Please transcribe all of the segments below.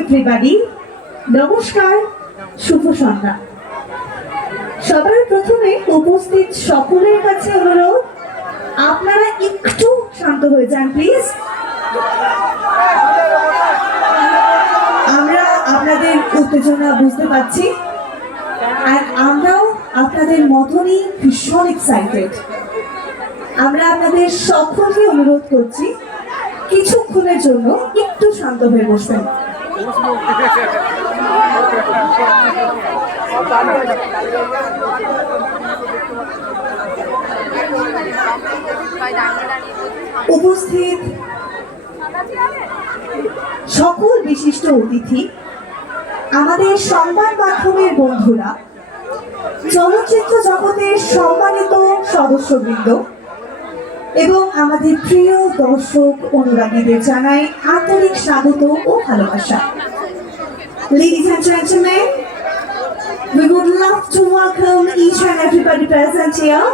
Everybody, নমস্কার, শুভ সন্ধ্যা। সবার প্রথমে উপস্থিত সকলের কাছে অনুরোধ, আপনারা একটু শান্ত হয়ে যান প্লিজ। আমরা আপনাদের উত্তেজনা বুঝতে পারছি, আর আমরাও আপনাদের মতনই ভীষণ এক্সাইটেড। আমরা আপনাদের সকলকে অনুরোধ করছি কিছুক্ষণের জন্য একটু শান্ত হয়ে বসবেন। উপস্থিত সকল বিশিষ্ট অতিথি, আমাদের সংবাদ মাধ্যমের বন্ধুরা, চলচ্চিত্র জগতের সম্মানিত সদস্যবৃন্দ এবং আমাদের প্রিয় দর্শক অনুরাগীদের জানাই আন্তরিক স্বাগত ও ভালোবাসা। Ladies and gentlemen, we would love to welcome each and everybody present here.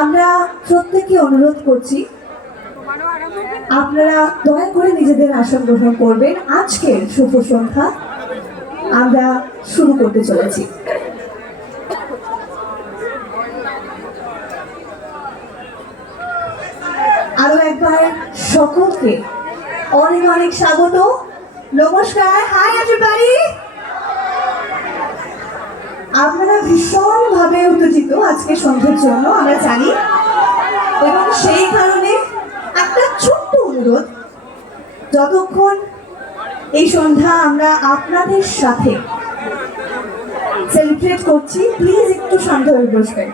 আমরা প্রত্যেককে অনুরোধ করছি আপনারা দয়া করে নিজেদের আসন গ্রহণ করবেন। আজকের শুভ সন্ধ্যা আমরা শুরু করতে চলেছি। আরো একবার সকলকে অনেক অনেক স্বাগত, নমস্কার। Hi everybody. আপনারা ভীষণ ভাবে উত্তেজিত আজকে সন্ধ্যার জন্য আমরা জানি, এবং সেই কারণে একটা ছোট্ট অনুরোধ, যতক্ষণ এই সন্ধ্যা আমরা আপনাদের সাথে সেলিব্রেট করছি, প্লিজ একটু শান্ত হয়ে বসবেন।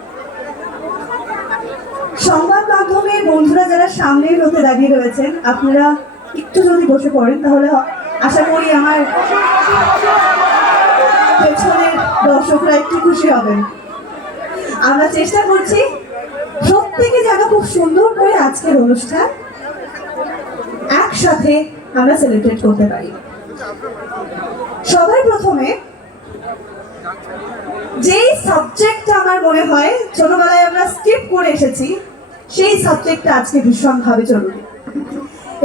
সংবাদ মাধ্যমের বন্ধুরা যারা সামনের রোতে দাঁড়িয়ে রয়েছেন, আপনারা একটু যদি বসে পড়েন তাহলে আশা করি আমার পেছনের দর্শকরা একটু খুশি হবেন। আমরা চেষ্টা করছি প্রত্যেকে যেন খুব সুন্দর করে আজকের অনুষ্ঠান একসাথে আমরা সেলিব্রেট করতে পারি। সবার প্রথমে যেই সাবজেক্টটা আমার মনে হয় ছোটবেলায় আমরা স্কিপ করে এসেছি, সেই সাবজেক্টটা আজকে ভীষণভাবে জরুরি।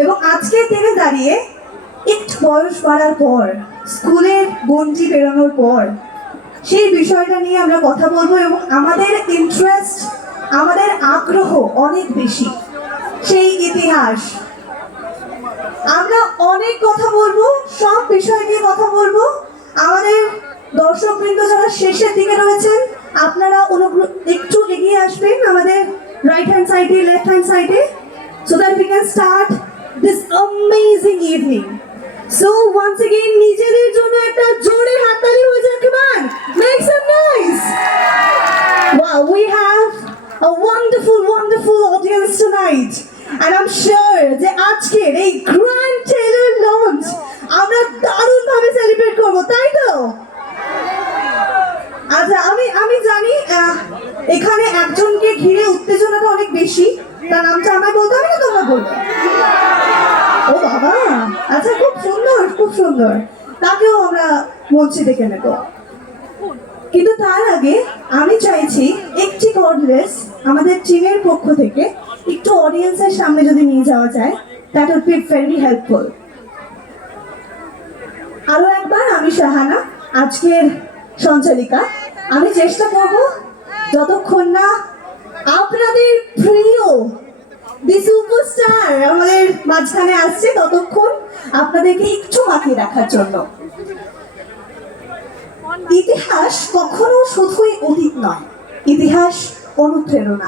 এবং আজকের দিনে দাঁড়িয়ে একটু বয়স বাড়ার পর, স্কুলের গণ্ডি বেরোনোর পর সেই বিষয়টা নিয়ে আমরা কথা বলবো, এবং আমাদের ইন্টারেস্ট, আমাদের আগ্রহ অনেক বেশি সেই ইতিহাস। আমরা অনেক কথা বলবো, সব বিষয় নিয়ে কথা বলবো। আমাদের দর্শকবৃন্দ যারা শেষের দিকে রয়েছেন, আপনারা একটু এগিয়ে আসবেন আমাদের রাইট হ্যান্ড সাইডে, লেফট হ্যান্ড সাইডে, so that we can start this amazing evening. So once again, নিজেদের জন্য একটা জোরে হাততালি হয়ে যাক। Come on, make some noise. Wow, we have a wonderful audience tonight, and I'm sure যে আজকের এই গ্র্যান্ড ট্রেলার লঞ্চ আমরা দারুণ ভাবে সেলিব্রেট করব, তাই তো? আচ্ছা, আমি জানি এখানে একজনকে ঘিরে উত্তেজনাটা অনেক বেশি। তার নামটা আমায় বলতে হবে না, তোমরা বলবে? ও বাবা, আচ্ছা, খুব সুন্দর। তাকেও আমরা মঞ্চে দেখে নেব। কিন্তু তার আগে আমি চাইছি একটি কর্ডলেস আমাদের টিমের পক্ষ থেকে একটু অডিয়েন্সের সামনে যদি নিয়ে যাওয়া যায়, that would be very helpful. আরো একবার, আমি শাহানা, আজকের সঞ্চালিকা। আমি চেষ্টা করব যতক্ষণ না আপনাদের প্রিয় দি সুপারস্টার আমাদের মাঝখানে আসছে, ততক্ষণ আপনাদেরকে একটু মাখিয়ে রাখার জন্য। ইতিহাস কখনো শুধুই অতীত নয়, ইতিহাস অনুপ্রেরণা।